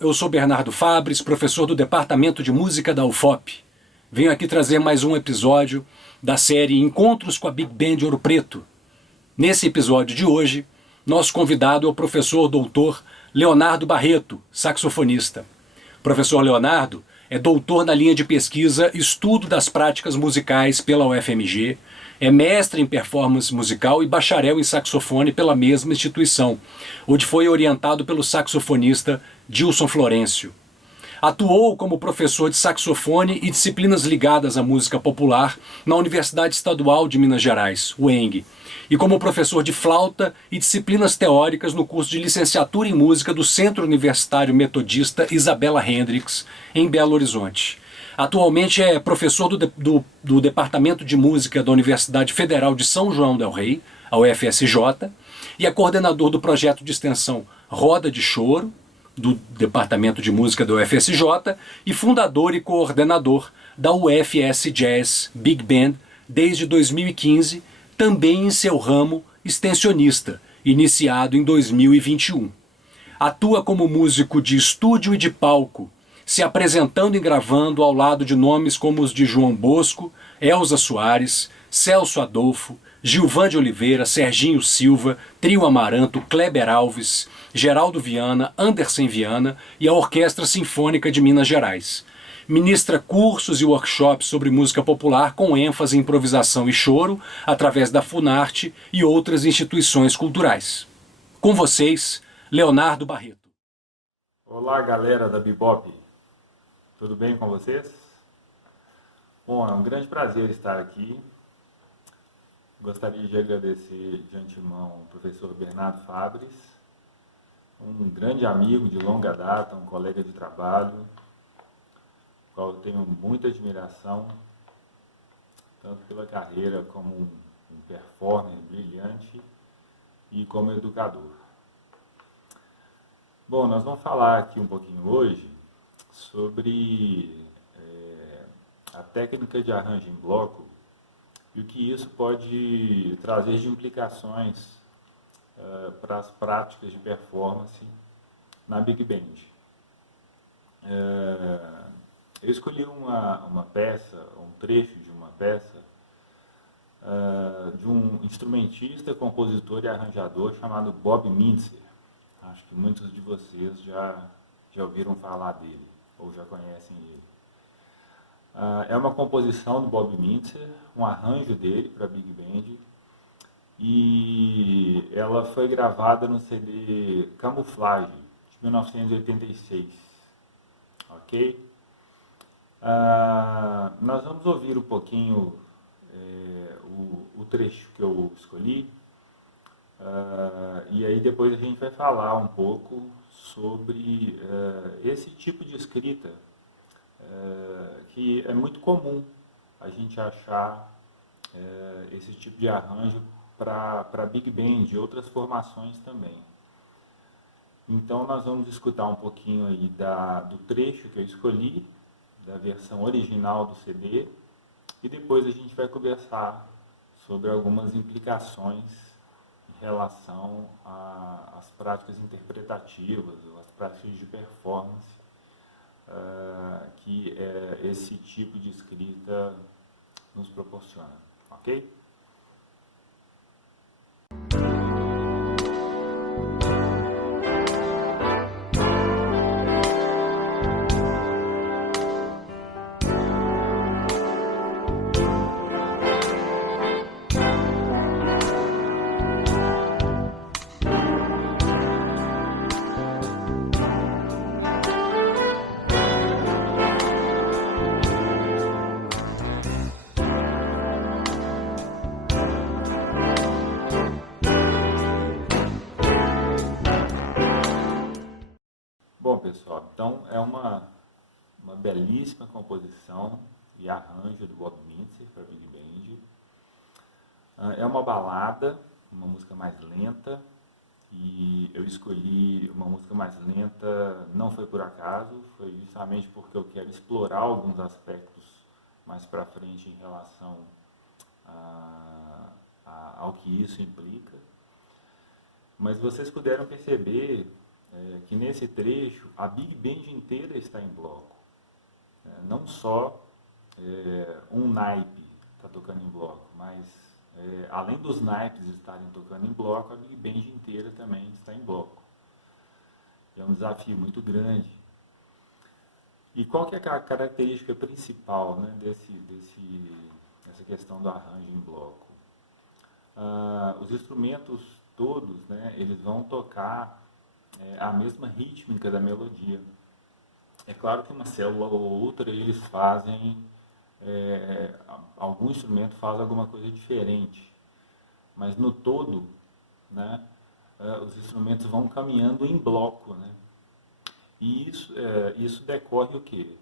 Eu sou Bernardo Fabres, professor do Departamento de Música da UFOP. Venho aqui trazer mais um episódio da série Encontros com a Big Band de Ouro Preto. Nesse episódio de hoje, nosso convidado é o professor doutor Leonardo Barreto, saxofonista. O professor Leonardo é doutor na linha de pesquisa Estudo das Práticas Musicais pela UFMG, é mestre em performance musical e bacharel em saxofone pela mesma instituição, onde foi orientado pelo saxofonista Dilson Florencio. Atuou como professor de saxofone e disciplinas ligadas à música popular na Universidade Estadual de Minas Gerais, UENG, e como professor de flauta e disciplinas teóricas no curso de licenciatura em música do Centro Universitário Metodista Isabela Hendricks, em Belo Horizonte. Atualmente é professor do Departamento de Música da Universidade Federal de São João del Rei, a UFSJ, e é coordenador do projeto de extensão Roda de Choro, do Departamento de Música da UFSJ, e fundador e coordenador da UFS Jazz Big Band desde 2015, também em seu ramo extensionista, iniciado em 2021. Atua como músico de estúdio e de palco, se apresentando e gravando ao lado de nomes como os de João Bosco, Elza Soares, Celso Adolfo, Gilvan de Oliveira, Serginho Silva, Trio Amaranto, Kleber Alves, Geraldo Viana, Anderson Viana e a Orquestra Sinfônica de Minas Gerais. Ministra cursos e workshops sobre música popular com ênfase em improvisação e choro através da Funarte e outras instituições culturais. Com vocês, Leonardo Barreto. Olá, galera da Bebop. Tudo bem com vocês? Bom, é um grande prazer estar aqui. Gostaria de agradecer de antemão ao professor Bernardo Fabres, um grande amigo de longa data, um colega de trabalho, qual eu tenho muita admiração, tanto pela carreira como um performer brilhante e como educador. Bom, nós vamos falar aqui um pouquinho hoje sobre a técnica de arranjo em bloco e o que isso pode trazer de implicações para as práticas de performance na Big Band. Eu escolhi uma peça, um trecho de uma peça de um instrumentista, compositor e arranjador chamado Bob Mintzer. Acho que muitos de vocês já ouviram falar dele, ou já conhecem ele. É uma composição do Bob Mintzer, um arranjo dele para Big Band, e ela foi gravada no CD Camuflage, de 1986, ok? Nós vamos ouvir um pouquinho o trecho que eu escolhi, e aí depois a gente vai falar um pouco sobre esse tipo de escrita, que é muito comum a gente achar esse tipo de arranjo para Big Band e outras formações também. Então nós vamos escutar um pouquinho aí do trecho que eu escolhi, da versão original do CD, e depois a gente vai conversar sobre algumas implicações em relação às práticas interpretativas, ou às práticas de performance que esse tipo de escrita nos proporciona, ok? pessoal, então é uma belíssima composição e arranjo do Bob Mintzer para Big Band. É uma balada, uma música mais lenta, e eu escolhi uma música mais lenta, não foi por acaso, foi justamente porque eu quero explorar alguns aspectos mais para frente em relação ao que isso implica. Mas vocês puderam perceber que nesse trecho a Big Band inteira está em bloco. Não só um naipe está tocando em bloco, mas além dos naipes estarem tocando em bloco, a Big Band inteira também está em bloco. É um desafio muito grande. E qual que é a característica principal, né, dessa questão do arranjo em bloco? Os instrumentos todos, né, eles vão tocar a mesma rítmica da melodia. É claro que uma célula ou outra eles fazem, algum instrumento faz alguma coisa diferente, mas no todo, né, os instrumentos vão caminhando em bloco, né? E isso decorre o quê?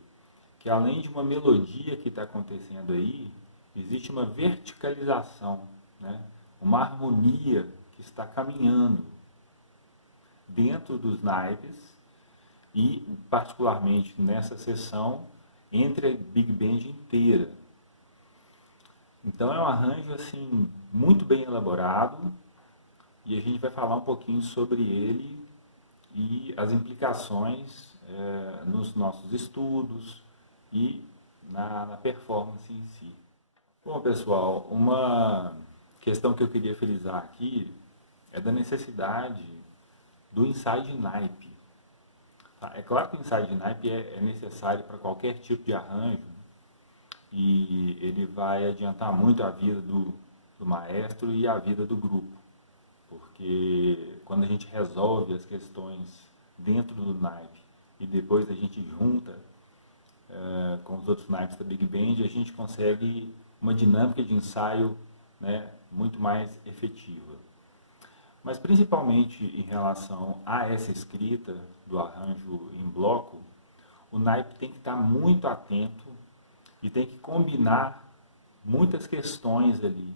Que além de uma melodia que está acontecendo aí, existe uma verticalização, né? Uma harmonia que está caminhando dentro dos naipes e, particularmente nessa sessão, entre a Big Band inteira. Então é um arranjo assim, muito bem elaborado, e a gente vai falar um pouquinho sobre ele e as implicações nos nossos estudos e na performance em si. Bom, pessoal, uma questão que eu queria frisar aqui é da necessidade do ensaio de naipe. Tá? É claro que o ensaio de naipe é necessário para qualquer tipo de arranjo, e ele vai adiantar muito a vida do maestro e a vida do grupo, porque quando a gente resolve as questões dentro do naipe e depois a gente junta com os outros naipes da Big Band, a gente consegue uma dinâmica de ensaio, né, muito mais efetiva. Mas principalmente em relação a essa escrita do arranjo em bloco, o naipe tem que estar muito atento e tem que combinar muitas questões ali,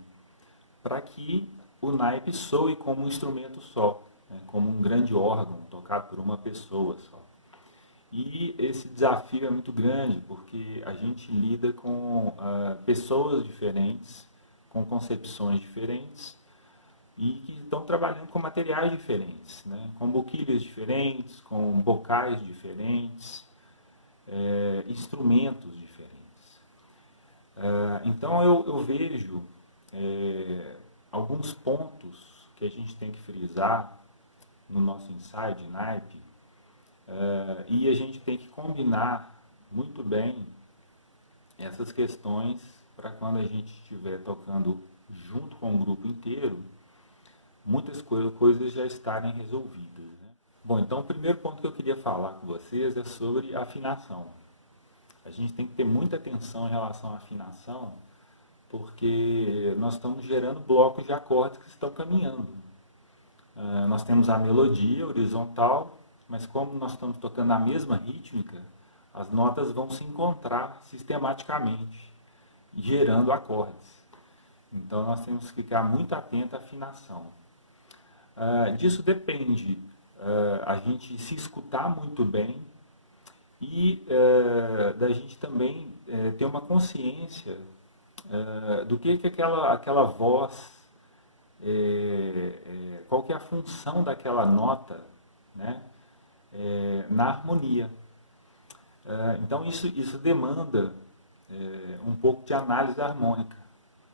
para que o naipe soe como um instrumento só, né, como um grande órgão tocado por uma pessoa só. E esse desafio é muito grande, porque a gente lida com pessoas diferentes, com concepções diferentes, e que estão trabalhando com materiais diferentes, né, com boquilhas diferentes, com bocais diferentes, instrumentos diferentes. Então eu vejo alguns pontos que a gente tem que frisar no nosso ensaio de naipe, e a gente tem que combinar muito bem essas questões para quando a gente estiver tocando junto com o grupo inteiro, muitas coisas já estarem resolvidas, né? Bom, então o primeiro ponto que eu queria falar com vocês é sobre afinação. A gente tem que ter muita atenção em relação à afinação, porque nós estamos gerando blocos de acordes que estão caminhando. Nós temos a melodia horizontal, mas como nós estamos tocando a mesma rítmica, as notas vão se encontrar sistematicamente, gerando acordes. Então nós temos que ficar muito atento à afinação. Disso depende a gente se escutar muito bem e da gente também ter uma consciência do que aquela voz, qual que é a função daquela nota, né, na harmonia. Então isso demanda um pouco de análise harmônica,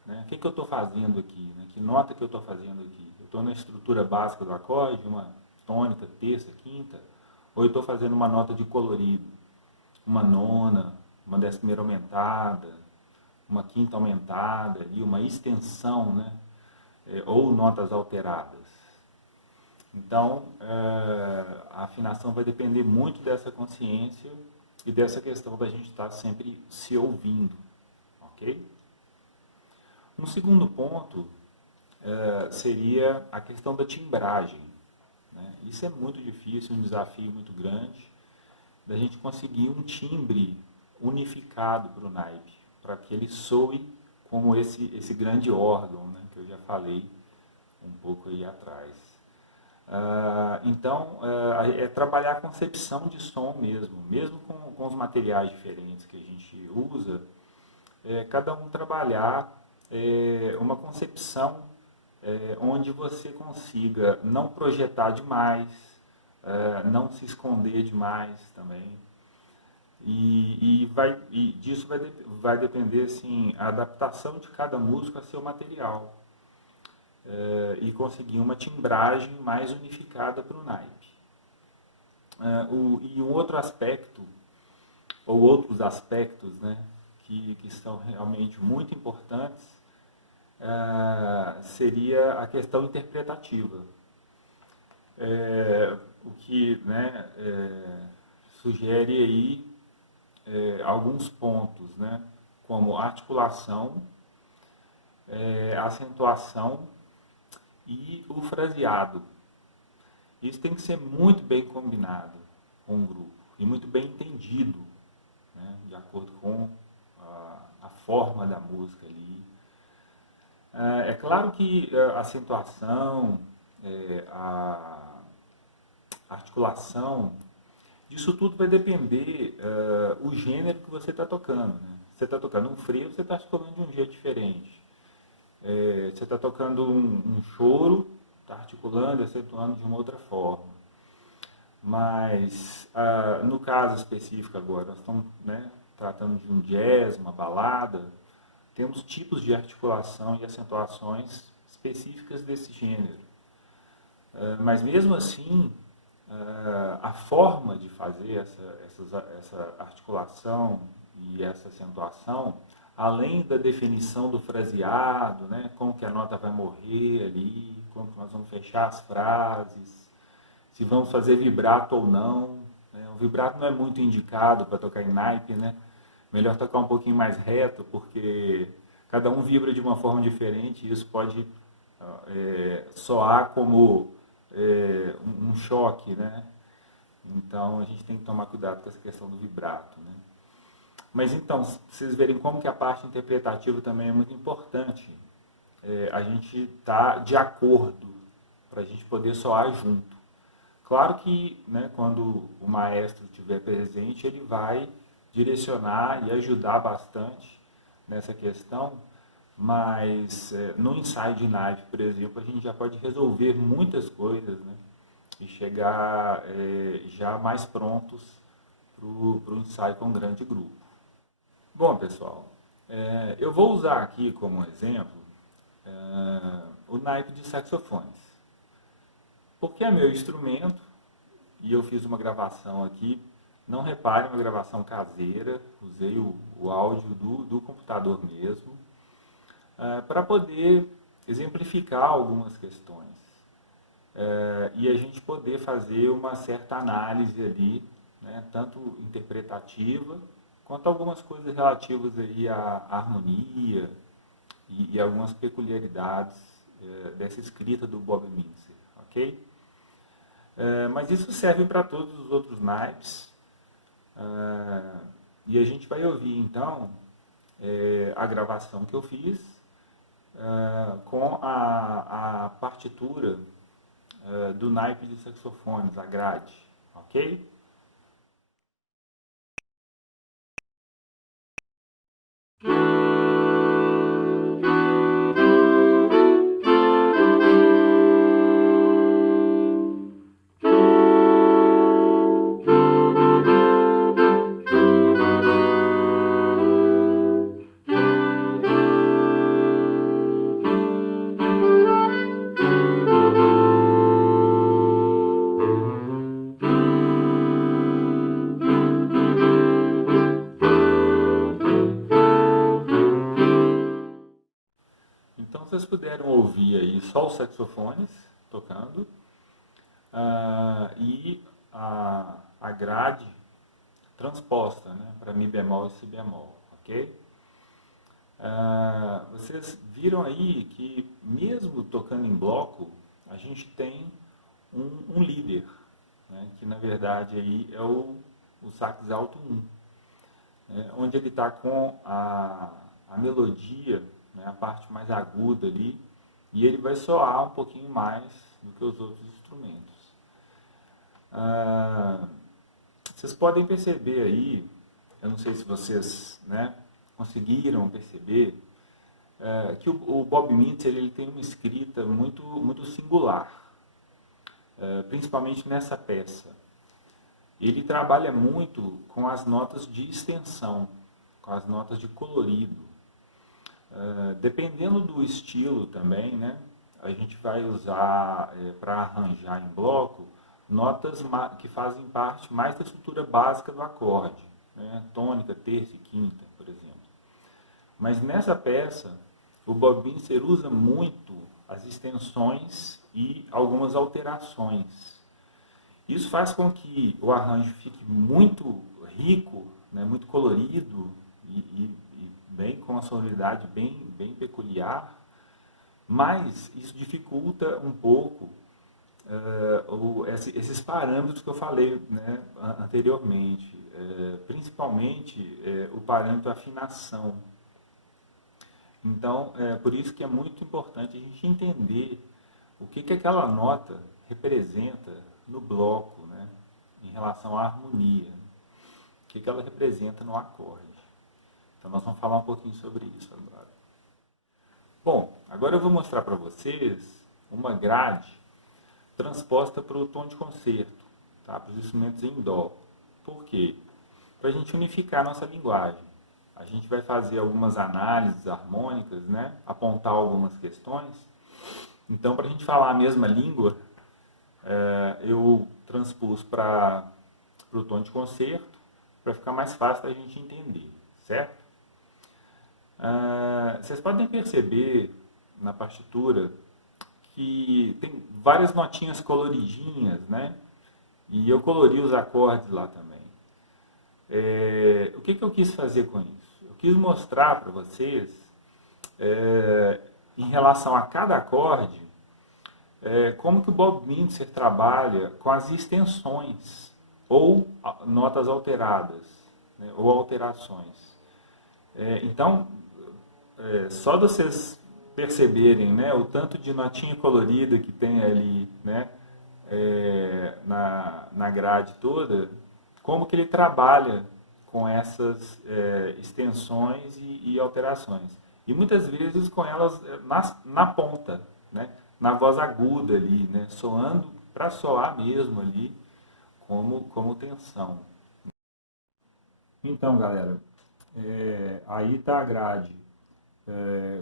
né? O que eu estou fazendo aqui, né? Que nota que eu estou fazendo aqui? Eu estou na estrutura básica do acorde, uma tônica, terça, quinta, ou eu estou fazendo uma nota de colorido, uma nona, uma 10ª aumentada, uma quinta aumentada, ali, uma extensão, né? Ou notas alteradas. Então, a afinação vai depender muito dessa consciência e dessa questão da gente estar sempre se ouvindo, ok? Um segundo ponto seria a questão da timbragem, né? Isso é muito difícil, um desafio muito grande, da gente conseguir um timbre unificado para o naipe, para que ele soe como esse grande órgão, né, que eu já falei um pouco aí atrás. Então, é trabalhar a concepção de som mesmo com os materiais diferentes que a gente usa, cada um trabalhar uma concepção onde você consiga não projetar demais, não se esconder demais também. E disso vai depender assim, a adaptação de cada músico a seu material. E conseguir uma timbragem mais unificada para o naipe. E um outro aspecto, ou outros aspectos, né, que são realmente muito importantes, seria a questão interpretativa. O que, né, sugere aí alguns pontos, né, como articulação, acentuação e o fraseado. Isso tem que ser muito bem combinado com o grupo e muito bem entendido, né, de acordo com a forma da música ali. É claro que a acentuação, a articulação, disso tudo vai depender o gênero que você está tocando. Né? Você está tocando um frevo, você está articulando de um jeito diferente. Você está tocando um choro, está articulando e acentuando de uma outra forma. Mas, no caso específico agora, nós estamos, né, tratando de um jazz, uma balada, temos tipos de articulação e acentuações específicas desse gênero. Mas mesmo assim, a forma de fazer essa articulação e essa acentuação, além da definição do fraseado, né, como que a nota vai morrer ali, como que nós vamos fechar as frases, se vamos fazer vibrato ou não. Né? O vibrato não é muito indicado para tocar em naipe, né? Melhor tocar um pouquinho mais reto, porque cada um vibra de uma forma diferente e isso pode soar como um choque, né? Então a gente tem que tomar cuidado com essa questão do vibrato, né? Mas então, pra vocês verem como que a parte interpretativa também é muito importante, a gente está de acordo para a gente poder soar junto. Claro que, né, quando o maestro estiver presente, ele vai direcionar e ajudar bastante nessa questão, mas no ensaio de naipe, por exemplo, a gente já pode resolver muitas coisas, né, e chegar já mais prontos para o ensaio com um grande grupo. Bom, pessoal, eu vou usar aqui como exemplo o naipe de saxofones, porque é meu instrumento e eu fiz uma gravação aqui. Não reparem, uma gravação caseira, usei o áudio do computador mesmo, para poder exemplificar algumas questões e a gente poder fazer uma certa análise ali, né, tanto interpretativa quanto algumas coisas relativas aí à harmonia e algumas peculiaridades dessa escrita do Bob Mintzer, ok? Mas isso serve para todos os outros naipes, e a gente vai ouvir então a gravação que eu fiz com a partitura do naipe de saxofones, a grade, ok? Então vocês puderam ouvir aí só os saxofones tocando e a grade transposta, né, para Mi bemol e Si bemol, ok? Vocês viram aí que mesmo tocando em bloco, a gente tem um líder, né, que na verdade aí é o o sax alto 1, onde ele está com a melodia, né, a parte mais aguda ali, e ele vai soar um pouquinho mais do que os outros instrumentos. Vocês podem perceber aí, eu não sei se vocês, né, conseguiram perceber, que o Bob Mintzer ele tem uma escrita muito singular, principalmente nessa peça. Ele trabalha muito com as notas de extensão, com as notas de colorido. Dependendo do estilo também, né, a gente vai usar para arranjar em bloco notas que fazem parte mais da estrutura básica do acorde, né, tônica, terça e quinta, por exemplo. Mas nessa peça, o Bob Mintzer usa muito as extensões e algumas alterações. Isso faz com que o arranjo fique muito rico, né, muito colorido e bem com uma sonoridade bem peculiar, mas isso dificulta um pouco esses parâmetros que eu falei, né, anteriormente, principalmente o parâmetro afinação. Então, por isso que é muito importante a gente entender o que aquela nota representa no bloco, né, em relação à harmonia, o que ela representa no acorde. Então nós vamos falar um pouquinho sobre isso agora. Bom, agora eu vou mostrar para vocês uma grade transposta para o tom de concerto, tá? Para os instrumentos em Dó. Por quê? Para a gente unificar a nossa linguagem. A gente vai fazer algumas análises harmônicas, né? Apontar algumas questões. Então, para a gente falar a mesma língua, eu transpus para o tom de concerto, para ficar mais fácil da gente entender, certo? Vocês podem perceber na partitura que tem várias notinhas coloridinhas, né? E eu colori os acordes lá também. O que eu quis fazer com isso? Eu quis mostrar para vocês, em relação a cada acorde, como que o Bob Mintzer trabalha com as extensões ou notas alteradas, né, ou alterações. Então, só de vocês perceberem, né, o tanto de notinha colorida que tem ali, né, na grade toda, como que ele trabalha com essas extensões e alterações. E muitas vezes com elas na ponta, né, na voz aguda ali, né, soando para soar mesmo ali como tensão. Então, galera, aí está a grade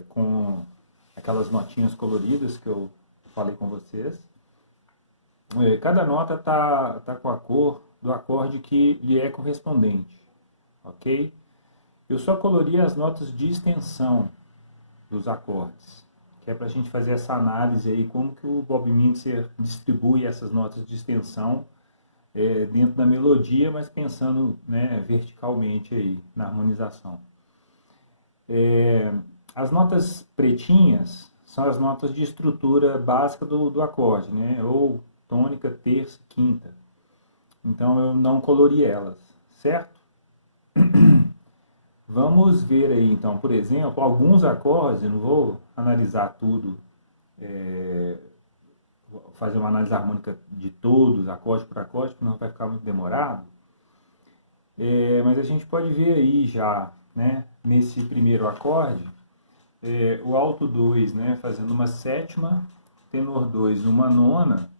com aquelas notinhas coloridas que eu falei com vocês. Cada nota tá com a cor do acorde que lhe é correspondente, ok? Eu só colori as notas de extensão dos acordes, que é para a gente fazer essa análise aí, como que o Bob Mintzer distribui essas notas de extensão dentro da melodia, mas pensando, né, verticalmente aí na harmonização. As notas pretinhas são as notas de estrutura básica do acorde, né, ou tônica, terça, quinta. Então eu não colori elas, certo? Vamos ver aí então, por exemplo, alguns acordes, eu não vou analisar tudo, fazer uma análise harmônica de todos, acorde por acorde, porque não vai ficar muito demorado. Mas a gente pode ver aí já, né, nesse primeiro acorde, o alto 2, né, fazendo uma sétima, tenor 2 uma nona,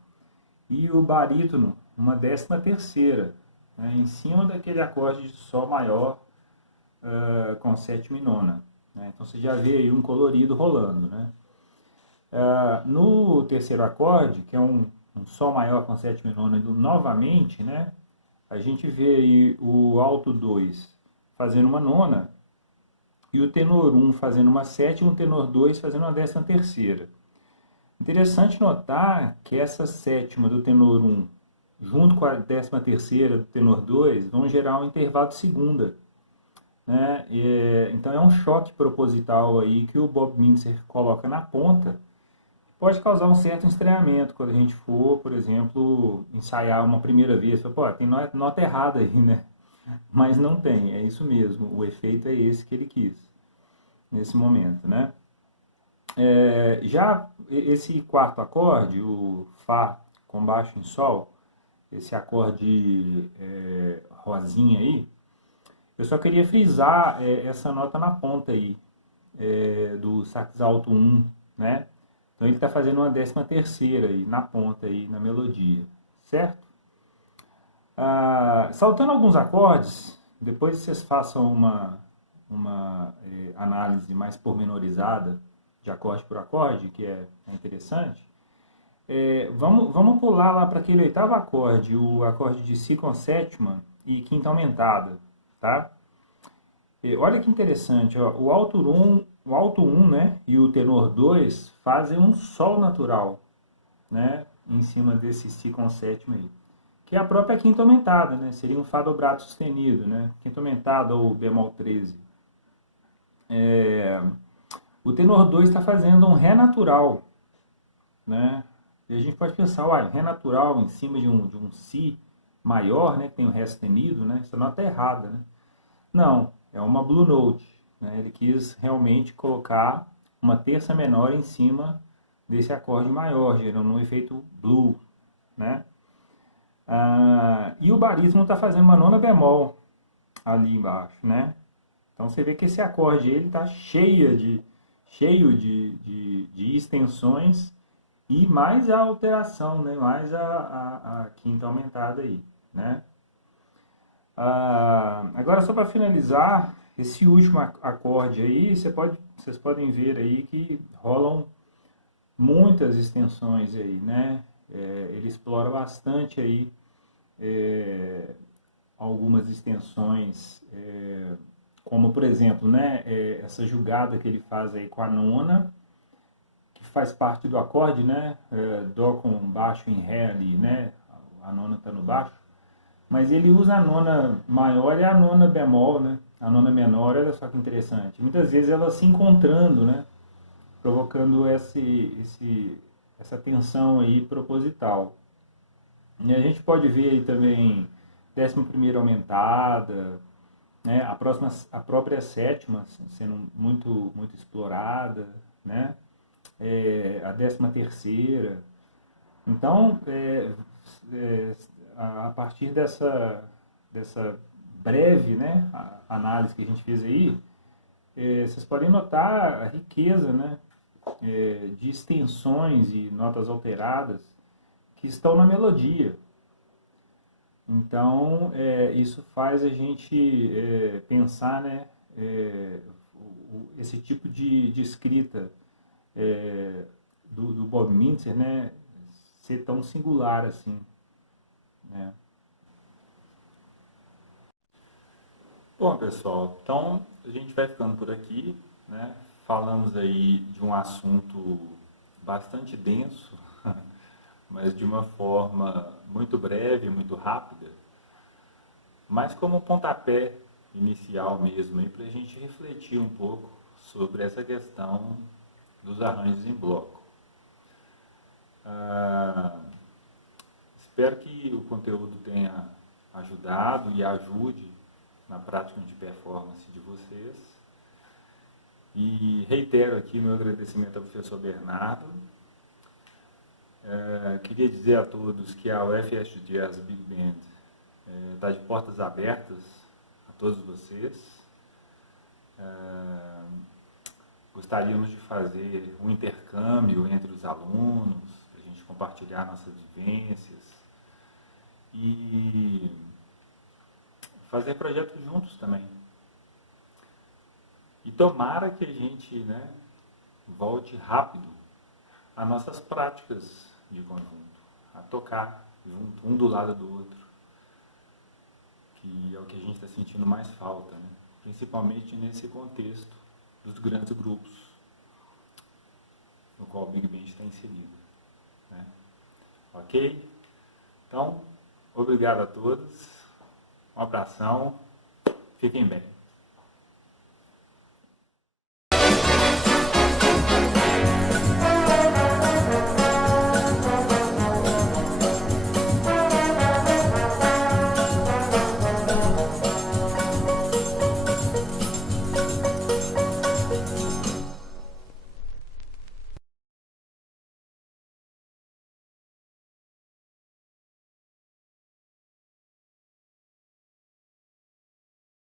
e o barítono uma 13ª, né, em cima daquele acorde de Sol maior com sétima e nona. Né? Então você já vê aí um colorido rolando. Né? No terceiro acorde, que é um Sol maior com sétima e nona, novamente, né, a gente vê aí o alto 2 fazendo uma nona, e o tenor 1 fazendo uma sétima, e o tenor 2 fazendo uma 13ª. Interessante notar que essa sétima do tenor 1, junto com a 13ª do tenor 2, vão gerar um intervalo de segunda. Né? Então é um choque proposital aí que o Bob Mintzer coloca na ponta pode causar um certo estranhamento quando a gente for, por exemplo, ensaiar uma primeira vez. Pô, tem nota errada aí, né? Mas não tem, é isso mesmo. O efeito é esse que ele quis nesse momento, né? Já esse quarto acorde, o Fá com baixo em Sol, esse acorde rosinha aí, eu só queria frisar essa nota na ponta aí, do sax alto 1, né? Então ele está fazendo uma 13ª aí, na ponta aí, na melodia, certo? Saltando alguns acordes, depois vocês façam uma análise mais pormenorizada de acorde por acorde, que é interessante. Vamos pular lá para aquele oitavo acorde, o acorde de Si com sétima e quinta aumentada, tá? Olha que interessante, ó, o alto 1, né, e o tenor 2 fazem um Sol natural, né, em cima desse Si com sétima aí, que é a própria quinta aumentada, né, seria um Fá dobrado sustenido, né, quinta aumentada ou bemol 13. O tenor 2 está fazendo um Ré natural, né, e a gente pode pensar, uai, Ré natural em cima de um Si maior, né, que tem um Ré sustenido, né, essa nota é errada, né. Não, é uma Blue Note, né, ele quis realmente colocar uma terça menor em cima desse acorde maior, gerando um efeito Blue, né. E o barítono está fazendo uma nona bemol ali embaixo, né? Então você vê que esse acorde ele está cheio de extensões e mais a alteração, né? Mais a quinta aumentada aí, né? Agora só para finalizar, esse último acorde aí, vocês podem ver aí que rolam muitas extensões aí, né? Ele explora bastante aí algumas extensões, como por exemplo, né, essa jogada que ele faz aí com a nona, que faz parte do acorde, né, Dó com baixo em Ré ali, né, a nona está no baixo, mas ele usa a nona maior e a nona bemol, né, a nona menor, olha só que interessante, muitas vezes elas se encontrando, né, provocando essa tensão aí proposital. E a gente pode ver aí também 11ª aumentada, né? A própria sétima sendo muito explorada, né? A 13ª. Então, a partir dessa breve, né, análise que a gente fez aí, vocês podem notar a riqueza, né, de extensões e notas alteradas que estão na melodia. Então, isso faz a gente pensar, né, esse tipo de escrita do Bob Mintzer, né, ser tão singular assim, né. Bom, pessoal, então a gente vai ficando por aqui, né? Falamos aí de um assunto bastante denso, mas de uma forma muito breve, muito rápida, mas como um pontapé inicial mesmo, para a gente refletir um pouco sobre essa questão dos arranjos em bloco. Espero que o conteúdo tenha ajudado e ajude na prática de performance de vocês. E reitero aqui meu agradecimento ao professor Bernardo. Queria dizer a todos que a UFS Jazz Big Band está de portas abertas a todos vocês. Gostaríamos de fazer um intercâmbio entre os alunos, para a gente compartilhar nossas vivências e fazer projetos juntos também. E tomara que a gente, né, volte rápido às nossas práticas de conjunto, a tocar junto, um do lado do outro, que é o que a gente está sentindo mais falta, né? Principalmente nesse contexto dos grandes grupos no qual o Big Band está inserido, né? Ok? Então, obrigado a todos, um abração, fiquem bem.